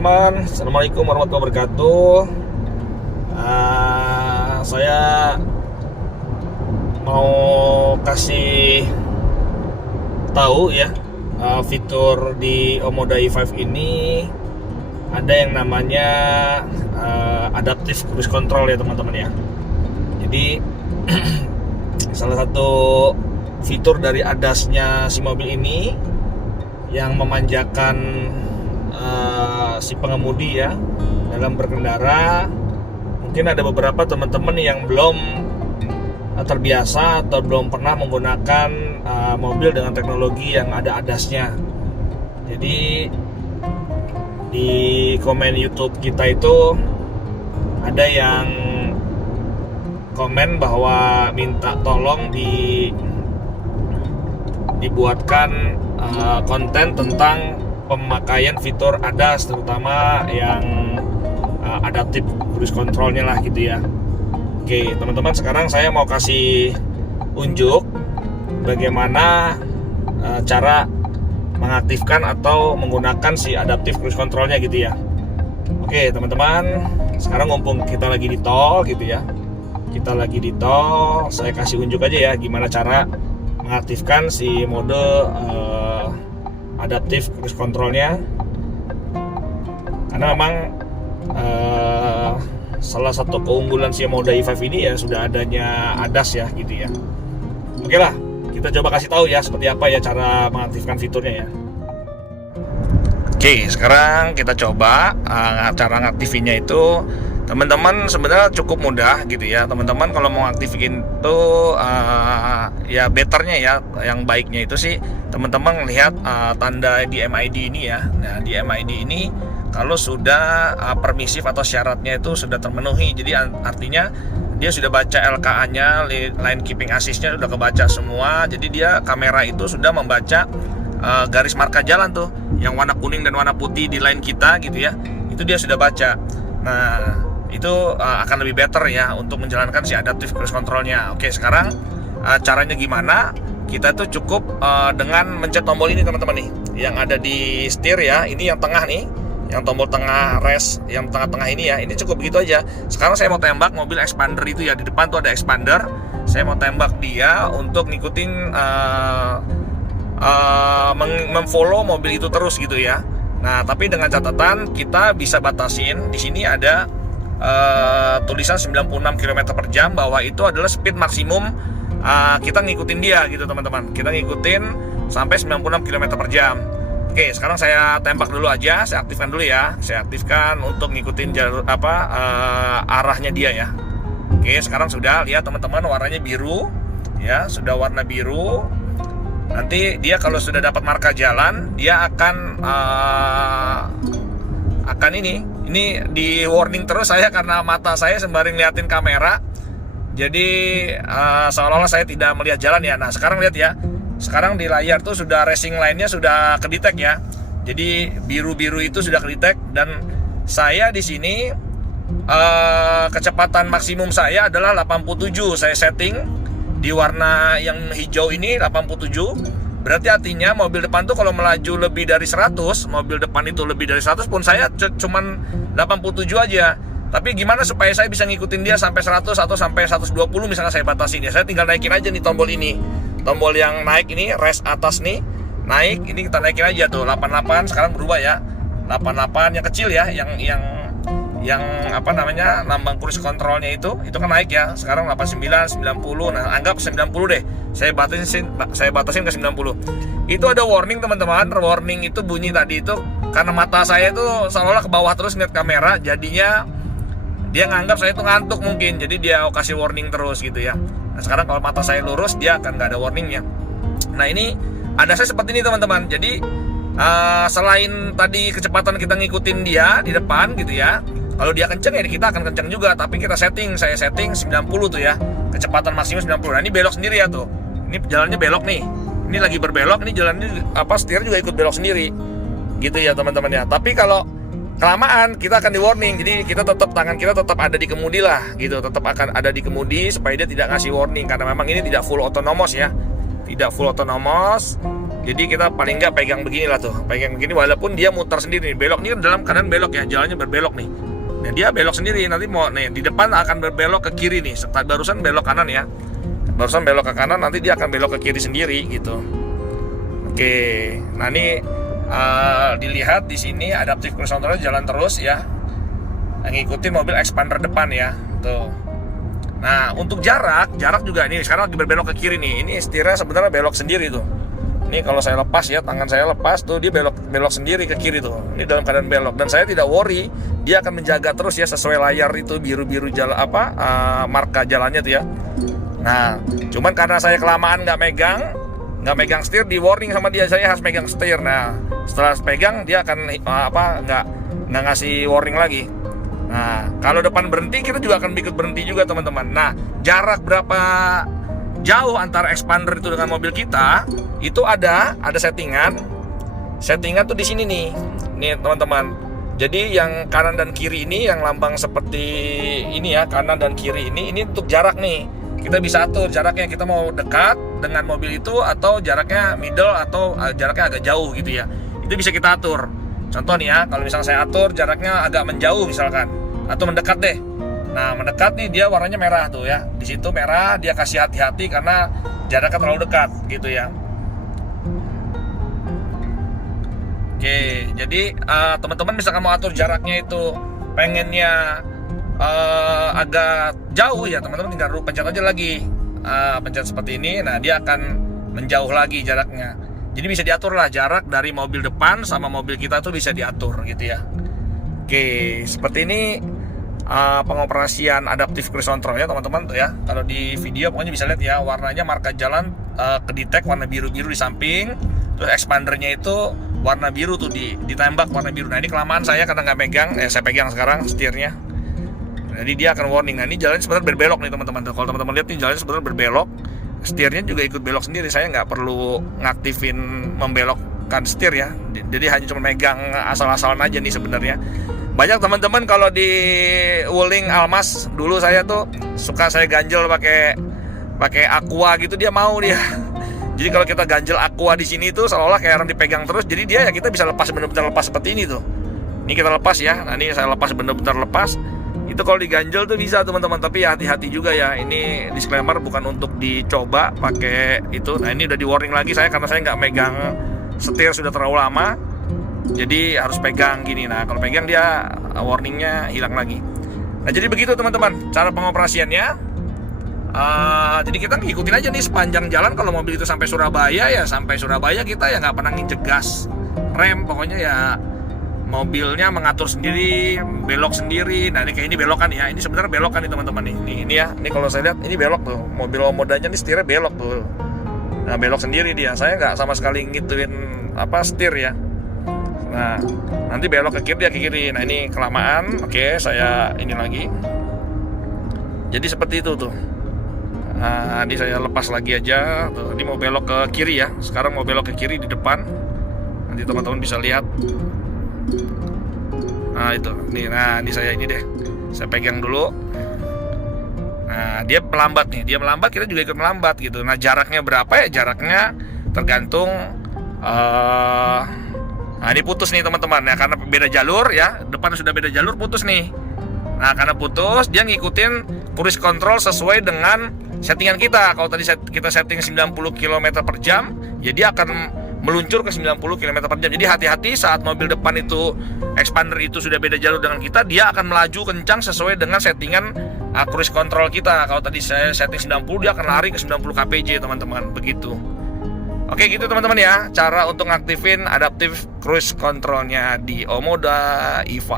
teman-teman, assalamualaikum warahmatullahi wabarakatuh. Saya mau kasih tahu ya, fitur di Omoda e5 ini ada yang namanya adaptive cruise control ya teman-teman ya. Jadi salah satu fitur dari ADAS-nya si mobil ini yang memanjakan si pengemudi ya dalam berkendara. Mungkin ada beberapa teman-teman yang belum terbiasa atau belum pernah menggunakan mobil dengan teknologi yang ada ADAS-nya. Jadi di komen YouTube kita itu ada yang komen bahwa minta tolong dibuatkan konten tentang pemakaian fitur ADAS, terutama yang adaptive cruise controlnya lah gitu ya. Oke teman-teman, sekarang saya mau kasih unjuk bagaimana cara mengaktifkan atau menggunakan si adaptive cruise controlnya gitu ya. Oke teman-teman, sekarang mumpung kita lagi di tol gitu ya, saya kasih unjuk aja ya gimana cara mengaktifkan si mode adaptive cruise controlnya. Karena memang salah satu keunggulan si Omoda e5 ini ya sudah adanya ADAS ya gitu ya. Oke lah, kita coba kasih tahu ya seperti apa ya cara mengaktifkan fiturnya ya. Oke, sekarang kita coba cara ngaktifinnya itu. Teman-teman sebenarnya cukup mudah gitu ya. Teman-teman kalau mau aktifin itu ya betternya ya, yang baiknya itu sih teman-teman lihat tanda di MID ini ya. Nah di MID ini kalau sudah permisif atau syaratnya itu sudah terpenuhi, jadi artinya dia sudah baca LKA-nya, line keeping assist-nya sudah kebaca semua. Jadi dia kamera itu sudah membaca garis marka jalan tuh yang warna kuning dan warna putih di line kita gitu ya. Itu dia sudah baca. Nah itu akan lebih better ya untuk menjalankan si adaptive cruise controlnya. Oke, sekarang caranya gimana? Kita tuh cukup dengan mencet tombol ini teman-teman nih, yang ada di setir ya. Ini yang tengah nih, yang tombol tengah rest, yang tengah-tengah ini ya. Ini cukup begitu aja. Sekarang saya mau tembak mobil expander itu ya, di depan tuh ada expander. Saya mau tembak dia untuk ngikutin memfollow mobil itu terus gitu ya. Nah tapi dengan catatan kita bisa batasin. Di sini ada tulisan 96 km per jam, bahwa itu adalah speed maksimum kita ngikutin dia gitu teman-teman. Kita ngikutin sampai 96 km per jam. Oke, sekarang saya tembak dulu aja, saya aktifkan dulu ya. Saya aktifkan untuk ngikutin jalur arahnya dia ya. Oke, sekarang sudah lihat teman-teman, warnanya biru ya, sudah warna biru. Nanti dia kalau sudah dapat marka jalan, dia akan ini di warning terus saya, karena mata saya sembari ngeliatin kamera. Jadi seolah-olah saya tidak melihat jalan ya. Nah sekarang lihat ya, sekarang di layar tuh sudah racing line-nya sudah kedetek ya. Jadi biru-biru itu sudah kedetek, dan saya di sini kecepatan maksimum saya adalah 87. Saya setting di warna yang hijau ini 87. Berarti artinya mobil depan tuh kalau melaju lebih dari 100, mobil depan itu lebih dari 100 pun saya cuman 87 aja. Tapi gimana supaya saya bisa ngikutin dia sampai 100 atau sampai 120 misalnya, saya batasin ya. Saya tinggal naikin aja nih tombol ini. Tombol yang naik ini, rest atas nih, naik. Ini kita naikin aja tuh 88, sekarang berubah ya. 88 yang kecil ya, yang apa namanya, lambang cruise controlnya itu kan naik ya. Sekarang 89, 90. Nah, anggap 90 deh. Saya batasin ke 90. Itu ada warning teman-teman. Warning itu bunyi tadi itu karena mata saya itu seolah-olah ke bawah terus ngeliat kamera, jadinya dia nganggap saya itu ngantuk mungkin. Jadi dia kasih warning terus gitu ya. Nah, sekarang kalau mata saya lurus, dia akan nggak ada warningnya. Nah, ini ada saya seperti ini teman-teman. Jadi selain tadi kecepatan kita ngikutin dia di depan gitu ya, kalau dia kenceng ya kita akan kenceng juga. Tapi kita saya setting 90 tuh ya, kecepatan maksimum 90. Nah ini belok sendiri ya tuh, ini jalannya belok nih, ini lagi berbelok, ini jalannya setir juga ikut belok sendiri gitu ya teman-teman ya. Tapi kalau kelamaan kita akan di warning, jadi kita tangan kita tetap ada di kemudi lah gitu, tetap akan ada di kemudi supaya dia tidak ngasih warning, karena memang ini tidak full otonomos ya, tidak full otonomos. Jadi kita paling nggak pegang begini lah tuh, pegang begini walaupun dia muter sendiri. Belok ini kan dalam keadaan belok ya, jalannya berbelok nih. Nah dia belok sendiri, nanti mau nih di depan akan berbelok ke kiri nih. Barusan belok kanan ya, barusan belok ke kanan, nanti dia akan belok ke kiri sendiri gitu. Oke, nah ini dilihat di sini adaptive cruise control jalan terus ya, ngikutin mobil expander depan ya, tuh. Nah untuk jarak juga ini sekarang lagi berbelok ke kiri nih. Ini setirnya sebenarnya belok sendiri tuh. Ini kalau saya lepas ya, tangan saya lepas tuh dia belok sendiri ke kiri tuh. Ini dalam keadaan belok dan saya tidak worry, dia akan menjaga terus ya sesuai layar itu biru-biru jalan marka jalannya tuh ya. Nah, cuman karena saya kelamaan nggak megang setir, di warning sama dia saya harus megang setir. Nah, setelah pegang dia akan nggak ngasih warning lagi. Nah, kalau depan berhenti kita juga akan ikut berhenti juga teman-teman. Nah, jarak berapa jauh antara expander itu dengan mobil kita itu ada settingan tuh di sini nih teman-teman. Jadi yang kanan dan kiri ini yang lambang seperti ini ya, kanan dan kiri ini untuk jarak nih. Kita bisa atur jaraknya, kita mau dekat dengan mobil itu atau jaraknya middle atau jaraknya agak jauh gitu ya. Itu bisa kita atur. Contoh nih ya, kalau misalnya saya atur jaraknya agak menjauh misalkan atau mendekat deh. Nah, mendekat nih dia warnanya merah tuh ya. Di situ merah, dia kasih hati-hati karena jaraknya terlalu dekat gitu ya. Oke, jadi teman-teman misalkan mau atur jaraknya itu pengennya agak jauh ya, teman-teman tinggal pencet aja lagi. Pencet seperti ini, nah dia akan menjauh lagi jaraknya. Jadi bisa diatur lah jarak dari mobil depan sama mobil kita tuh bisa diatur gitu ya. Oke, seperti ini pengoperasian adaptive cruise control ya teman-teman tuh ya. Kalau di video pokoknya bisa lihat ya, warnanya marka jalan kedetek warna biru-biru di samping, terus expandernya itu warna biru tuh ditembak warna biru. Nah ini kelamaan saya karena nggak megang, saya pegang sekarang setirnya. Jadi dia akan warning. Nah ini jalannya sebenarnya berbelok nih teman-teman. Kalau teman-teman lihat nih jalannya sebenarnya berbelok, setirnya juga ikut belok sendiri. Saya nggak perlu ngaktifin membelokkan setir ya. Jadi hanya cuma megang asal-asalan aja nih sebenarnya. Banyak teman-teman kalau di Wuling Almas dulu saya tuh suka saya ganjel pakai aqua gitu, dia mau dia. Jadi kalau kita ganjel aqua di sini tuh seolah-olah kayak orang dipegang terus. Jadi dia ya kita bisa lepas benar-benar lepas seperti ini tuh. Ini kita lepas ya. Nah ini saya lepas benar-benar lepas. Itu kalau diganjel tuh bisa teman-teman, tapi ya hati-hati juga ya. Ini disclaimer bukan untuk dicoba pakai itu. Nah ini udah di warning lagi saya karena saya nggak megang setir sudah terlalu lama. Jadi harus pegang gini. Nah kalau pegang dia warningnya hilang lagi. Nah jadi begitu teman-teman cara pengoperasiannya. Jadi kita ngikutin aja nih sepanjang jalan. Kalau mobil itu sampai Surabaya ya sampai Surabaya, kita ya nggak pernah nginjek gas rem. Pokoknya ya mobilnya mengatur sendiri, belok sendiri. Nah ini kayak ini belokan ya. Ini sebenarnya belokan nih teman-teman nih. Ini ya. Ini kalau saya lihat ini belok tuh. Mobil modanya nih setirnya belok tuh. Nah belok sendiri dia. Saya nggak sama sekali ngituin setir ya. Nah nanti belok ke kiri dia ke kiri. Nah ini kelamaan. Oke saya ini lagi. Jadi seperti itu tuh. Nah ini saya lepas lagi aja tuh. Ini mau belok ke kiri ya. Sekarang mau belok ke kiri di depan. Nanti teman-teman bisa lihat. Nah itu nih, nah ini saya ini deh, saya pegang dulu. Nah dia melambat nih, dia melambat kita juga ikut melambat gitu. Nah jaraknya berapa ya? Jaraknya tergantung. Nah ini putus nih teman-teman ya, karena beda jalur ya, depan sudah beda jalur putus nih. Nah karena putus dia ngikutin cruise control sesuai dengan settingan kita. Kalau tadi kita setting 90 km per jam, ya dia akan meluncur ke 90 km per jam. Jadi hati-hati saat mobil depan itu expander itu sudah beda jalur dengan kita, dia akan melaju kencang sesuai dengan settingan cruise control kita. Kalau tadi saya setting 90, dia akan lari ke 90 kpj teman-teman, begitu. Oke gitu teman-teman ya, cara untuk ngaktifin adaptive cruise controlnya di Omoda E5.